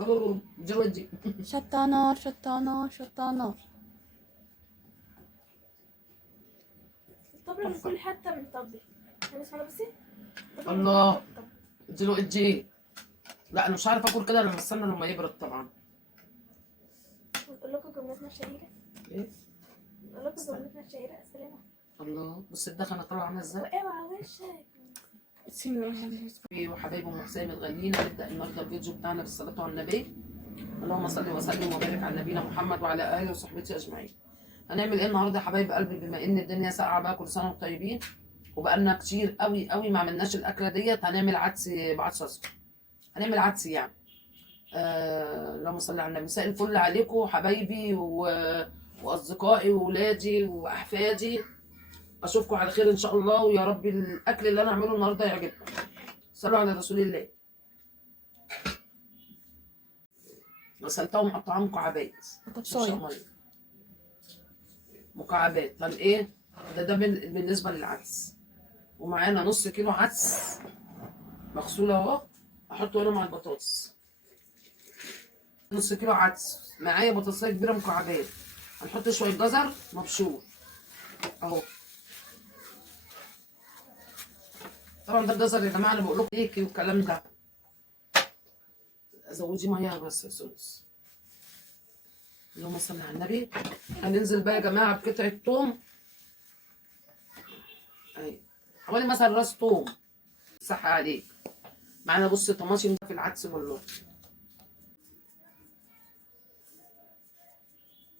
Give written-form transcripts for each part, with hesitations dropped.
جودي. شطة نار شطة نار شطة نار. الطبلة من كل حتة من طبل. اسمها بصي. الله جودي. لا انا مش عارفه اكل كده لما استنى لما يبرد طبعا. بقول لكم جملتنا الشهيرة. ايه؟ بقول لكم جملتنا الشهيرة. السلام الله بص الدخنه طالعه عامله ازاي. اوعى وشك. بسم الله الرحمن الرحيم. وحبايبي ام حسين الغاليين، هنبدا النهارده الفيديو بتاعنا بالصلاه على النبي. اللهم صل وسلم وبارك على نبينا محمد وعلى اله وصحبه اجمعين. هنعمل ايه النهارده يا حبايب قلبي؟ بما ان الدنيا ساقعه بقى، كل سنه وانتم طيبين، وبقالنا كتير قوي قوي ما عملناش الاكله ديت. هنعمل عدس بعدس اصفر. هنعمل عدس يعني. اللهم صل على النبي. مساء الفل عليكم حبايبي واصدقائي واولادي واحفادي. اشوفكم على خير ان شاء الله، ويا رب الاكل اللي انا اعمله النهارده يعجبكم. صلوا على رسول الله. غسلتها ومقطعاها مكعبات. بطاطساية. مكعبات. طب ايه ده بالنسبه للعدس. ومعانا نص كيلو عدس مغسوله اهو، احطه هنا مع البطاطس. نص كيلو عدس معايا بطاطسايه كبيره مكعبات. هنحط شويه جزر مبشور اهو. طبعا ده الجزر يا جماعه، انا بقول لكم ايه والكلام ده. زودي ميه بس يا سوس. اللهم صل على النبي. هننزل بقى يا جماعه بقطعه توم اهي، حوالي مثلا راس توم. صح عليك. معانا بص طماطم في العدس كله.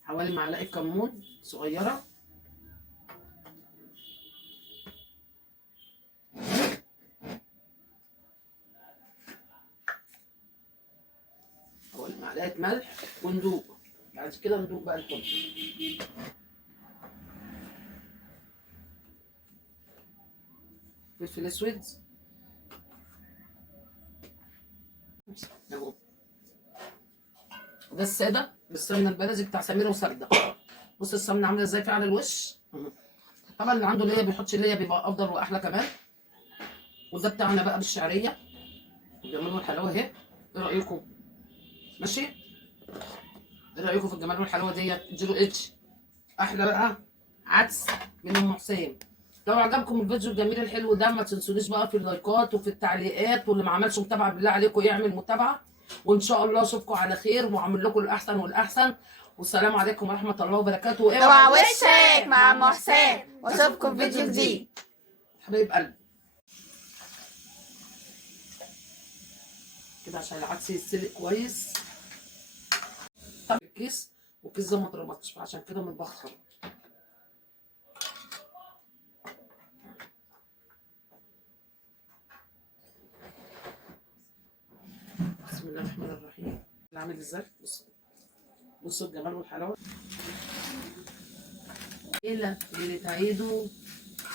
حوالي معلقه كمون صغيره. حوالي معلقه ملح وندوق. بعد كده ندوق بقى التوم. فلفل اسود اهو. ده الساده بالسمنه البلدي بتاع سميره وسرده. بص السمنه عامله ازاي في على الوش. طبعا اللي عنده ليا بيحط ليا بيبقى افضل واحلى كمان. وده بتاعنا بقى بالشعريه الجمال والحلاوه اهي. ايه رايكم؟ ماشي؟ ايه رايكم في الجمال والحلاوه ديت؟ اديله اتش. احلى بقى عدس من ام حسين. لو عجبكم الفيديو الجميل الحلو ده ما تنسونيش بقى في اللايكات وفي التعليقات، واللي ما عملش متابعه بالله عليكم يعمل متابعه. وان شاء الله اشوفكم على خير واعمل لكم الاحسن والاحسن. والسلام عليكم ورحمه الله وبركاته. اوعى وشك مع ام حسين، واشوفكم في فيديو جديد. حبايب قلبي كده عشان العدس يتسلق كويس. طب الكيس والكيس ده ما اتربطش، فعشان كده متبخر. بسم الله الرحمن الرحيم. عامل ازاي؟ بصوا الجمال والحلاوه. ليلة عيده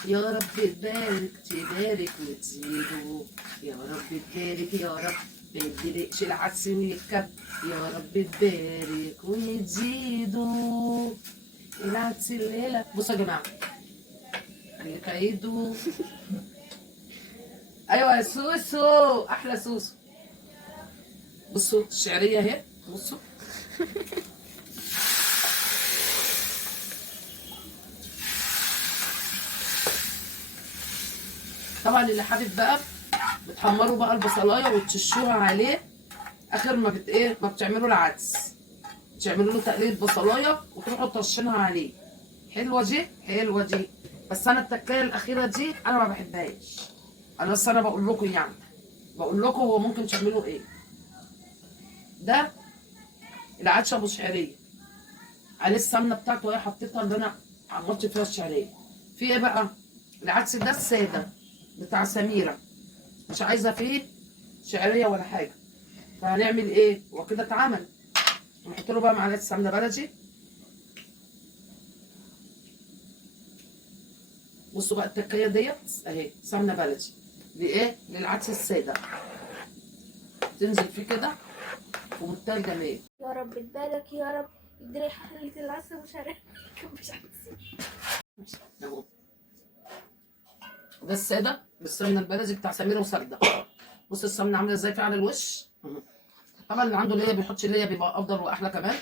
يا رب تبارك تبارك وتزيدوا. يا رب تبارك يا رب ما يدلقش العدس ويتكب. يا رب تبارك وتزيدوا العدس الليلة. بصوا يا جماعة ليلة عيده. ايوه يا سوسو، احلى سوسو. بصوا الشعريه اهي. بصوا طبعا اللي حابب بقى بتحمروا بقى البصلايه وتشوها عليه اخر ما ايه ما بتعملوا العدس. تعملوا له تقليه بصلايه وتروحوا ترشينها عليه. حلوه دي حلوه دي. بس انا التكايه الاخيره دي انا ما بحبهاش. انا بقول لكم يعني، بقول لكم هو ممكن تعملوا ايه. ده العدس ابو شعريه عليه السمنه بتاعته وهي حطيتها اللي انا عملت فيها الشعريه. في ايه بقى؟ العدس ده الساده بتاع سميره، مش عايزه فيه شعريه ولا حاجه. فهنعمل ايه؟ وكده اتعمل. نحط له بقى معلقه سمنه بلدي. بصوا بقى التكايه ديت اهي سمنه بلدي لايه؟ للعدس الساده. تنزل فيه كده ومنتهى الجمال. يا رب تبارك يا رب ادري حلة العسل مش عارف مش اهو ده الساده بالسمنه البلدي بتاع سميره وسرده. بص السمنه عامله ازاي في على الوش. طبعا اللي عنده ليا بيحط ليا بيبقى افضل واحلى كمان.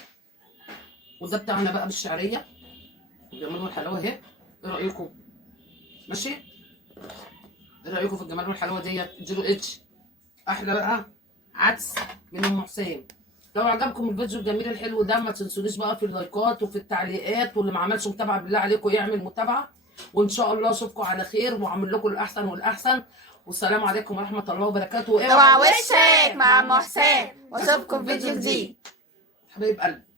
وده بتاعنا بقى بالشعريه الجمال والحلاوه اهي. ايه رايكم؟ ماشي؟ ايه رايكم في الجمال والحلاوه ديت؟ اديله اتش. احلى بقى عدس من ام حسين. لو عجبكم الفيديو الجميل الحلو ده ما تنسونيش بقى في اللايكات وفي التعليقات، واللي ما عملش متابعه بالله عليكم يعمل متابعه. وان شاء الله اشوفكم على خير واعمل لكم الاحسن والاحسن. والسلام عليكم ورحمه الله وبركاته. اوعى وشك مع ام حسين، واشوفكم في فيديو جديد. حبايب قلبي.